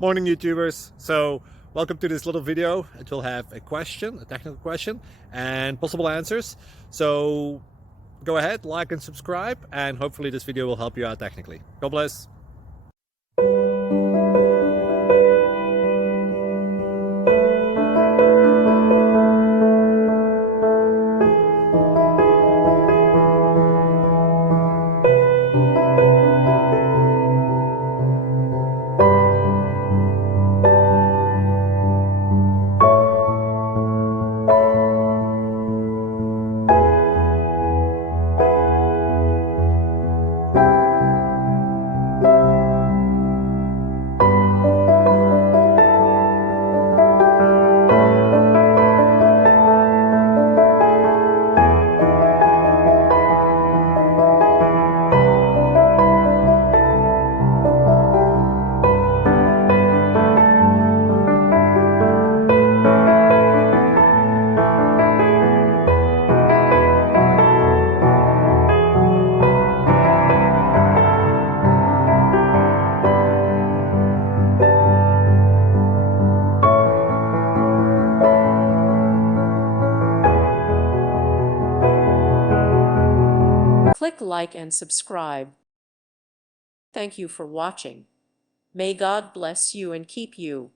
Morning YouTubers. So welcome to this little video. It will have a question, a technical question, and possible answers. So go ahead, like and subscribe, and hopefully this video will help you out technically. God bless. Click like and subscribe. Thank you for watching. May God bless you and keep you.